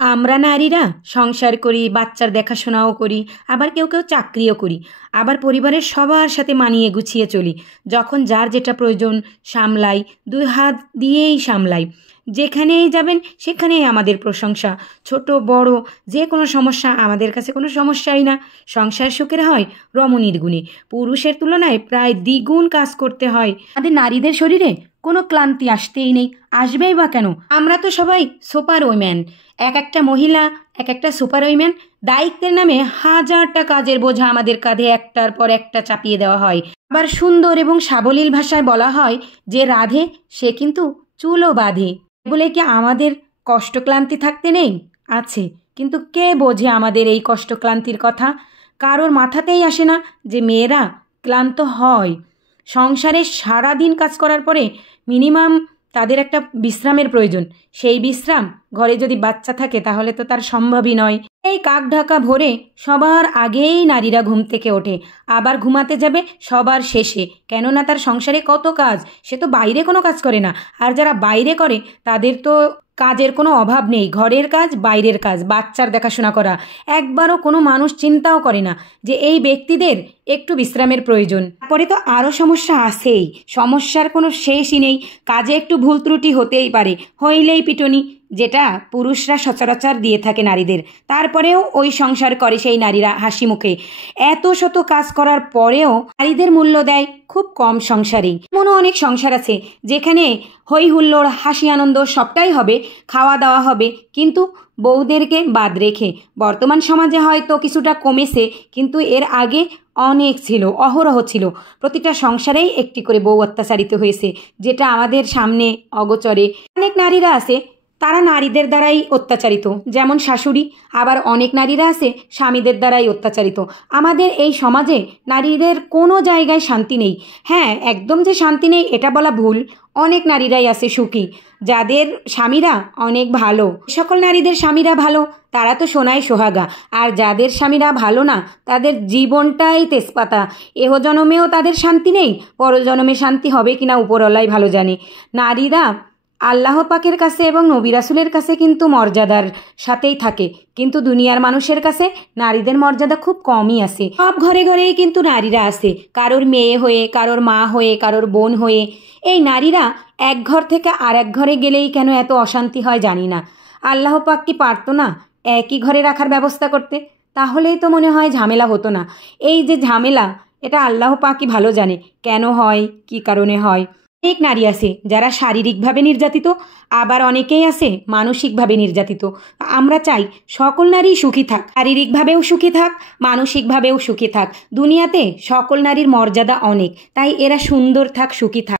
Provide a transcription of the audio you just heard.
আমরা নারীরা সংসার করি, বাচ্চার দেখাশোনাও করি, আবার কেউ কেউ চাকরিও করি, আবার পরিবারের সবার সাথে মানিয়ে গুছিয়ে চলি। যখন যার যেটা প্রয়োজন সামলাই, দুই হাত দিয়েই সামলাই। যেখানেই যাবেন সেখানেই আমাদের প্রশংসা। ছোট বড় যে কোনো সমস্যা আমাদের কাছে কোনো সমস্যাই না। সংসার সুখের হয় রমণীর গুণে। পুরুষের তুলনায় প্রায় দ্বিগুণ কাজ করতে হয়। আমাদের নারীদের শরীরে কোনো ক্লান্তি আসতেই নেই, আসবেই বা কেন? আমরা তো সবাই সুপার উইম্যান। এক একটা মহিলা এক একটা সুপার উইম্যান। দায়িত্বের নামে হাজারটা কাজের বোঝা আমাদের কাঁধে একটার পর একটা চাপিয়ে দেওয়া হয়। আবার সুন্দর এবং সাবলীল ভাষায় বলা হয় যে রাধে সে কিন্তু চুলও বাঁধে। বলে কি আমাদের কষ্ট ক্লান্তি থাকতে নেই? আছে, কিন্তু কে বোঝে আমাদের এই কষ্ট ক্লান্তির কথা? কারোর মাথাতেই আসে না যে মেয়েরা ক্লান্ত হয়। সংসারে সারা দিন কাজ করার পরে মিনিমাম তাদের একটা বিশ্রামের প্রয়োজন। সেই বিশ্রাম ঘরে যদি বাচ্চা থাকে তাহলে তো তার সম্ভবই নয়। এই কাক ঢাকা ভোরে সবার আগেই নারীরা ঘুম থেকে ওঠে, আবার ঘুমাতে যাবে সবার শেষে। কেননা তার সংসারে কত কাজ, সে তো বাইরে কোনো কাজ করে না। আর যারা বাইরে করে তাদের তো কাজের কোনো অভাব নেই। ঘরের কাজ, বাইরের কাজ, বাচ্চার দেখাশোনা করা। একবারও কোনো মানুষ চিন্তাও করে না যে এই ব্যক্তিদের একটু বিশ্রামের প্রয়োজন। তারপরে তো আরও সমস্যা আছেই, সমস্যার কোনো শেষই নেই। কাজে একটু ভুল ত্রুটি হতেই পারে, হইলেই পিটুনি, যেটা পুরুষরা সচরাচর দিয়ে থাকে নারীদের। তারপরেও ওই সংসার করে সেই নারীরা হাসি মুখে। এত শত কাজ করার পরেও নারীদের মূল্য দেয় খুব কম সংসারেই। এমনও অনেক সংসার আছে যেখানে হই হুল্লোড়, হাসি আনন্দ সবটাই হবে, খাওয়া দাওয়া হবে, কিন্তু বউদেরকে বাদ রেখে। বর্তমান সমাজে হয়তো কিছুটা কমেছে, কিন্তু এর আগে অনেক ছিল, অহরহ ছিল। প্রতিটা সংসারেই একটি করে বউ অত্যাচারিত হয়েছে, যেটা আমাদের সামনে অগোচরে। অনেক নারীরা আছে তারা নারীদের দ্বারাই অত্যাচারিত, যেমন শাশুড়ি। আবার অনেক নারীরা আছে স্বামীদের দ্বারাই অত্যাচারিত। আমাদের এই সমাজে নারীদের কোনো জায়গায় শান্তি নেই। হ্যাঁ, একদম যে শান্তি নেই এটা বলা ভুল। অনেক নারীরাই আছে সুখী, যাদের স্বামীরা অনেক ভালো। সকল নারীদের স্বামীরা ভালো তারা তো সোনায় সোহাগা। আর যাদের স্বামীরা ভালো না তাদের জীবনটাই তেজপাতা। এহ জনমেও তাদের শান্তি নেই, পরজনমে শান্তি হবে কিনা উপরওয়ালাই ভালো জানে। নারীরা আল্লাহ পাকের কাছে এবং নবী রাসূলের কাছে কিন্তু মর্যাদার সাথেই থাকে, কিন্তু দুনিয়ার মানুষের কাছে নারীদের মর্যাদা খুব কমই আছে। সব ঘরে ঘরেই কিন্তু নারীরা আছে, কারোর মেয়ে হয়ে, কারোর মা হয়ে, কারোর বোন হয়ে। এই নারীরা এক ঘর থেকে আর এক ঘরে গেলেই কেন এত অশান্তি হয় জানি না। আল্লাহ পাক কি পারতো না একই ঘরে রাখার ব্যবস্থা করতে? তাহলেই তো মনে হয় ঝামেলা হতো না। এই যে ঝামেলা, এটা আল্লাহ পাকই ভালো জানে কেন হয়, কি কারণে হয়। অনেক নারী আছে যারা শারীরিকভাবে নির্যাতিত, আবার অনেকেই আছে মানসিকভাবে নির্যাতিত। আমরা চাই সকল নারী সুখী থাক, শারীরিকভাবেও সুখী থাক, মানসিকভাবেও সুখী থাক। দুনিয়াতে সকল নারীর মর্যাদা অনেক, তাই এরা সুন্দর থাক, সুখী থাক।